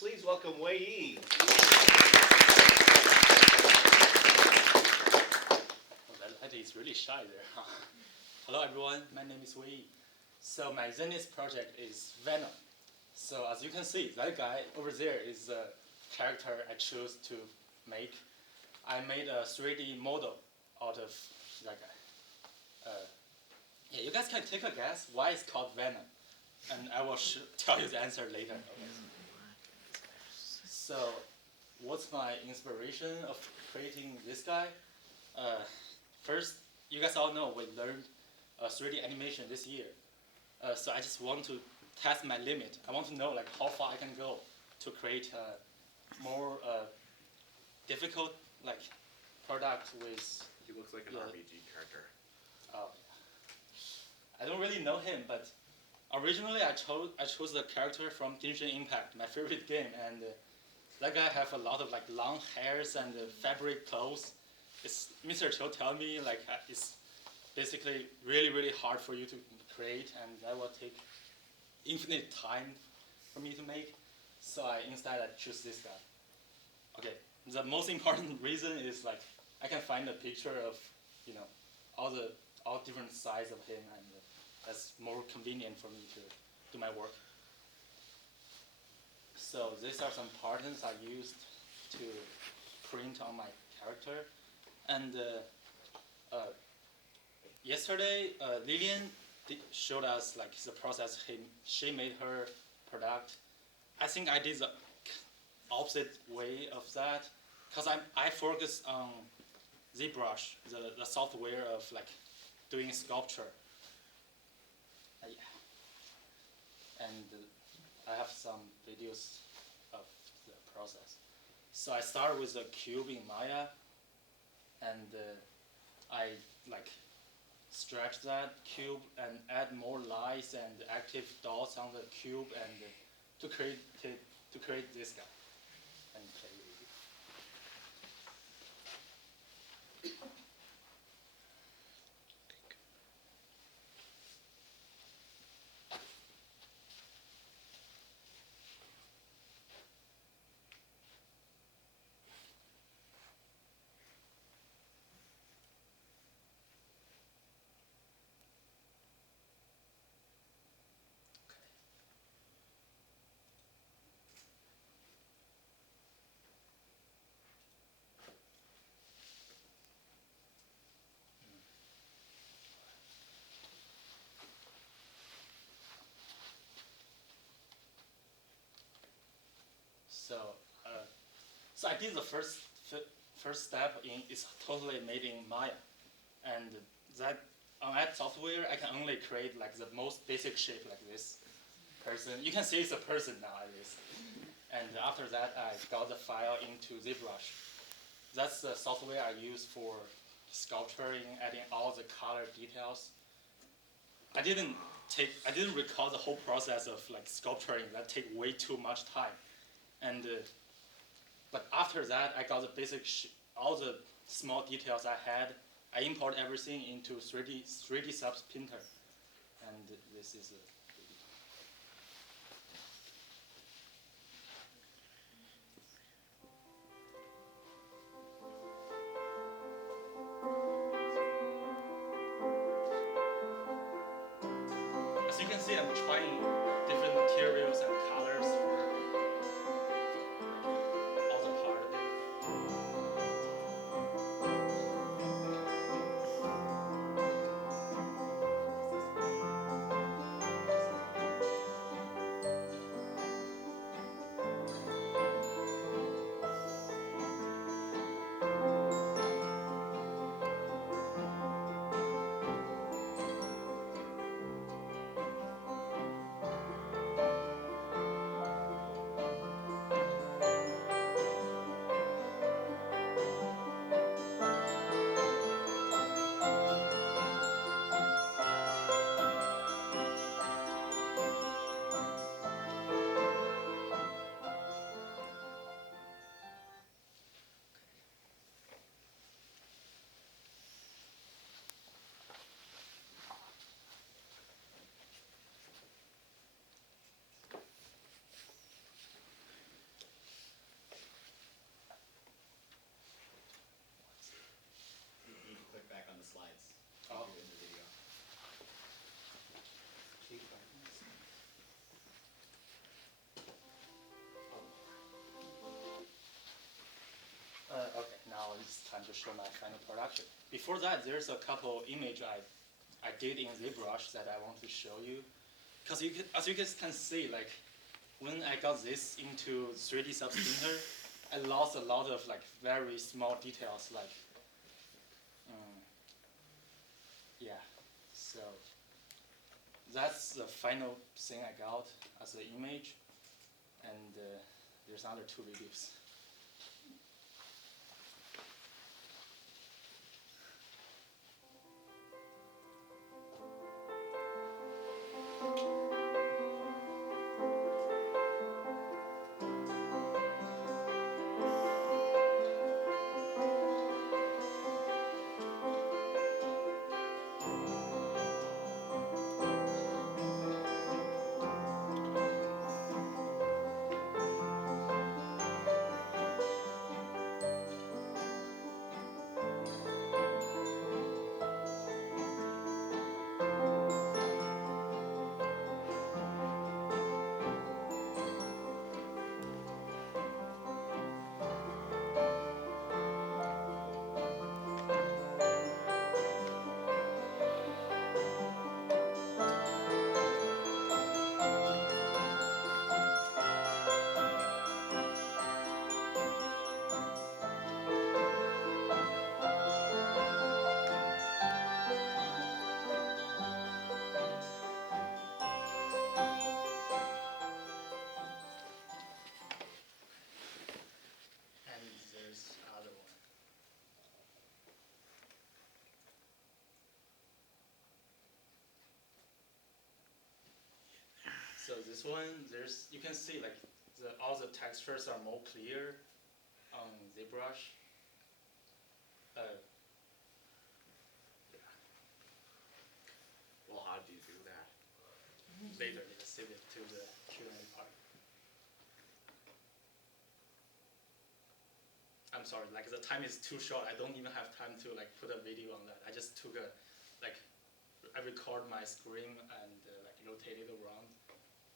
Please welcome WeiyiC. That is really shy there. Hello everyone, my name is WeiyiC. So my Zenith project is Venom. So as you can see, that guy over there is the character I chose to make. I made a 3D model out of that guy. Yeah, you guys can take a guess why it's called Venom, and I will tell you the answer later. Okay. So, what's my inspiration of creating this guy? First, you guys all know we learned 3D animation this year. So I just want to test my limit. I want to know like how far I can go to create a more difficult like product with. He looks like an RPG character. Oh, I don't really know him, but originally I chose the character from Genshin Impact, my favorite game, and that guy have a lot of like long hairs and fabric clothes. Mr. Cho tell me like it's basically really hard for you to create, and that will take infinite time for me to make. So instead I choose this guy. Okay, the most important reason is like I can find a picture of all different sides of him, and that's more convenient for me to do my work. So these are some patterns I used to print on my character. And yesterday, Lillian showed us like the process she made her product. I think I did the opposite way of that, because I focus on ZBrush, the software of like doing sculpture. Yeah. And I have some videos of the process. So I start with a cube in Maya, and I like stretch that cube and add more lights and active dots on the cube, and to create this guy and play with it. So I did the first step in is totally made in Maya, and that on that software I can only create like the most basic shape like this person. You can see it's a person now at least. And after that I got the file into ZBrush. That's the software I use for sculpturing, adding all the color details. I didn't record the whole process of like sculpturing. That take way too much time. And but after that, I got the basic all the small details I had. I import everything into 3D subs printer, and this is it. As you can see, I'm trying different materials and colors for all the part of it. it's time to show my final production. Before that, there's a couple image I did in ZBrush that I want to show you. Because as you guys can see, like when I got this into 3D Substiner, I lost a lot of like very small details, like yeah. So that's the final thing I got as an image, and there's other two videos. So this one, you can see like all the textures are more clear on ZBrush. Well, how do you do that? Later, let's save it to the Q&A part. I'm sorry, like the time is too short. I don't even have time to like put a video on that. I just took I record my screen and like rotate it around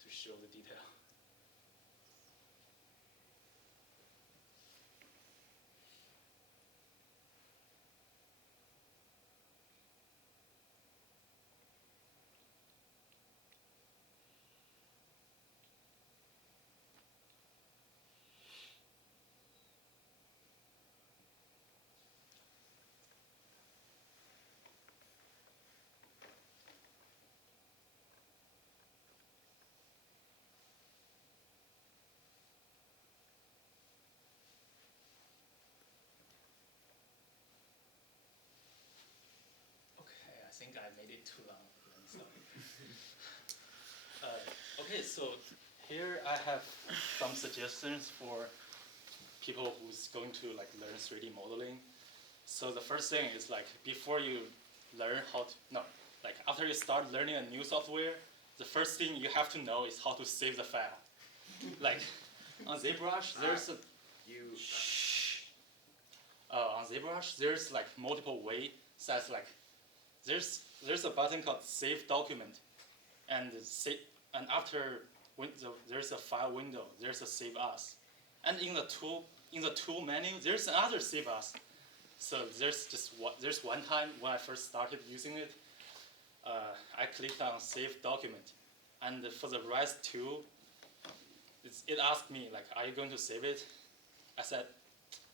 to show the detail. I think I made it too long. Okay, so here I have some suggestions for people who's going to like learn 3D modeling. So the first thing is like before you learn after you start learning a new software, the first thing you have to know is how to save the file. Like on ZBrush, there's on ZBrush there's like multiple ways. That's like there's a button called Save Document, and after there's a file window. There's a Save As, and in the tool menu there's another Save As. So there's one time when I first started using it, I clicked on Save Document, and for the rest tool, it asked me like, are you going to save it? I said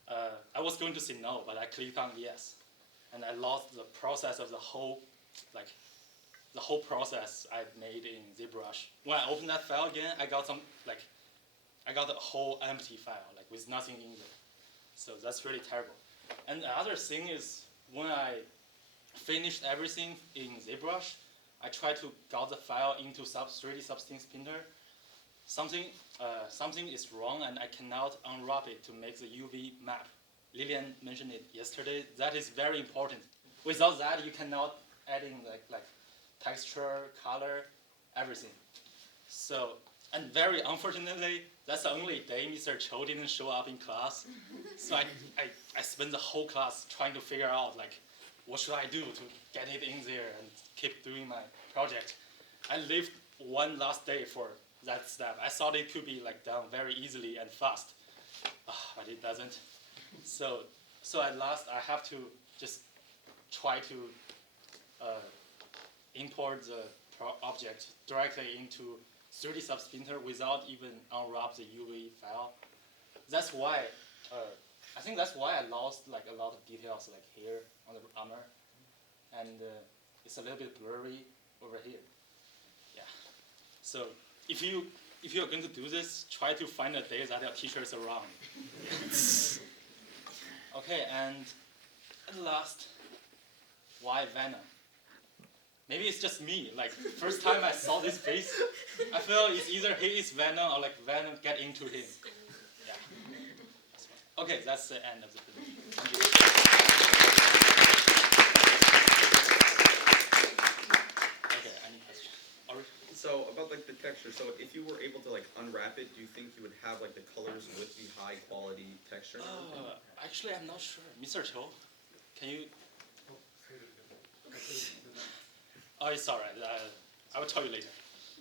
I was going to say no, but I clicked on yes. And I lost the process of the whole process I made in ZBrush. When I opened that file again, I got a whole empty file, like with nothing in there. So that's really terrible. And the other thing is, when I finished everything in ZBrush, I tried to get the file into 3D Substance Painter. Something is wrong, and I cannot unwrap it to make the UV map. Lillian mentioned it yesterday. That is very important. Without that, you cannot add in like texture, color, everything. So, and very unfortunately, that's the only day Mr. Cho didn't show up in class. So I spent the whole class trying to figure out like, what should I do to get it in there and keep doing my project. I lived one last day for that step. I thought it could be like done very easily and fast, but it doesn't. So So at last, I have to just try to import the object directly into 3D Subsplinter without even unwrap the UV file. That's why, I think that's why I lost like a lot of details like here on the armor, and it's a little bit blurry over here. Yeah. So if you're going to do this, try to find a day that your teacher is around. Okay, and at last, why Venom? Maybe it's just me. Like first time I saw this face, I feel it's either he is Venom or like Venom get into him. Yeah. Okay, that's the end of the presentation. Thank you. Okay, any question? So about like the texture, so if you were able to like unwrap it, do you think you would have like the colors with the high quality texture? Actually, I'm not sure. Mr. Cho, can you? Oh, it's all right. I will tell you later.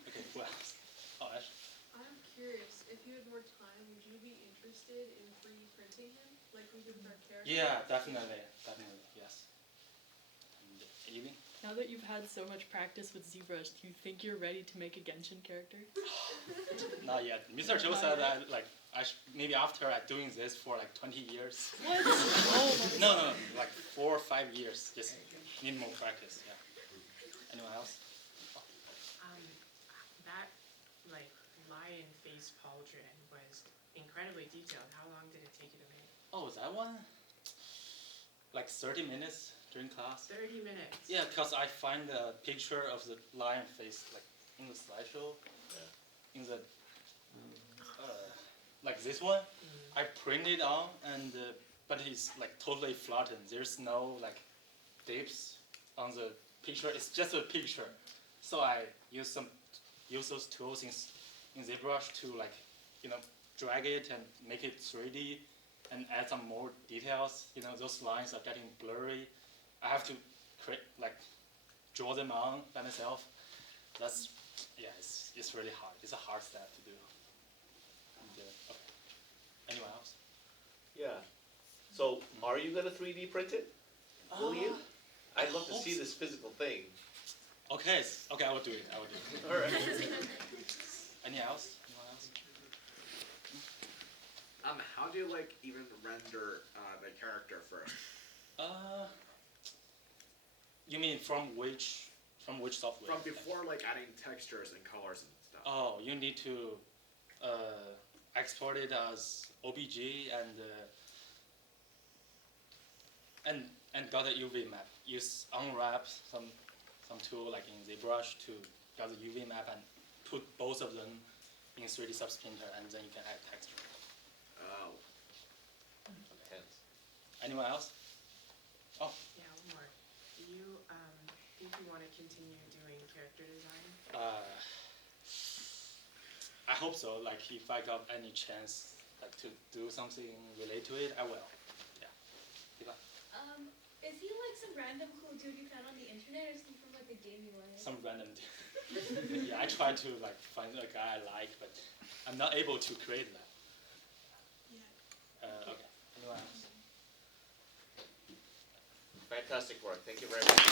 Okay, who else? Oh, Ash. I'm curious, if you had more time, would you be interested in 3D printing him, like we did with our character? Yeah, definitely, yes. And Evie? Now that you've had so much practice with ZBrush, do you think you're ready to make a Genshin character? Not yet. Mr. Cho said that like maybe after doing this for like 20 years. What? Oh, No, like 4 or 5 years. Just need more practice. Yeah. Anyone else? That like lion face pauldron was incredibly detailed. How long did it take you to make? Oh, that one? Like 30 minutes during class. 30 minutes. Yeah, because I find a picture of the lion face like in the slideshow. Yeah. In the like this one, I printed on and but it's like totally flattened. There's no like dips on the picture. It's just a picture. So I use those tools in ZBrush to like drag it and make it 3D and add some more details. Those lines are getting blurry. I have to draw them on by myself. That's it's really hard. It's a hard step to do. And, okay. Anyone else? Yeah. So, are you gonna 3D print it? Will you? I'd love to see this physical thing. Okay, I will do it. All right. Anyone else? How do you like even render the character first? You mean from which software? From before like adding textures and colors and stuff. Oh, you need to export it as OBJ and got a UV map. Use unwrap some tool like in ZBrush to get the UV map and put both of them in 3D Subsplinter, and then you can add texture. Oh. Okay. Anyone else? Oh. Yeah, one more. Do you think you want to continue doing character design? I hope so. Like if I got any chance to do something related to it, I will. Yeah. Eva? Is he like some random cool dude you found on the internet, or is he from like a game you wanted? Some random dude. Yeah, I try to find a guy I like, but I'm not able to create that. Yeah. Okay. Anyone else? Fantastic work. Thank you very much.